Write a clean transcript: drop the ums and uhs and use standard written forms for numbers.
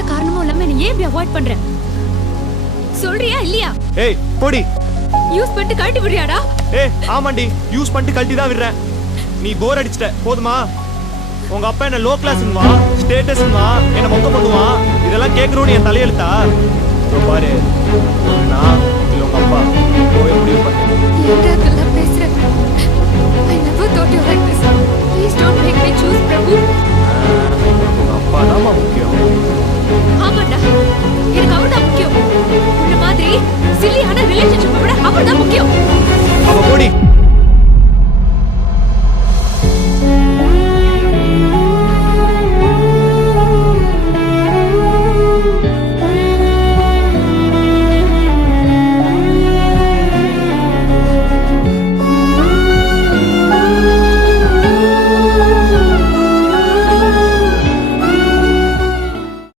எந்த காரணமும் இல்லாம என்ன ஏன் இப்படி அவாய்ட் பண்ற? சொல்றியா இல்லையா? ஏய் போடி. யூஸ் பண்ணிட்டு கழட்டி விடுறியாடா? ஏய் ஆமாண்டி, யூஸ் பண்ணிட்டு கழட்டி தான் விடுறேன். நீ போர் அடிச்சிட்ட போதுமா? உங்க அப்பா என்ன லோ கிளாஸ்ன்னுவா, ஸ்டேட்டஸ்ன்னுவா, என்ன மொக்க பண்ணுவான். இதெல்லாம் கேட்கறோன்னு என் தலையெழுத்தா? பாரு, நான் இல்லை உங்க அப்பா போய் முடிவு பண்ணு. ஏன்டா இதெல்லாம் பேசுற? I never thought you like this. Please don't make me choose, பிரபு. உங்க அப்பா தான் முக்கியம். ஆமா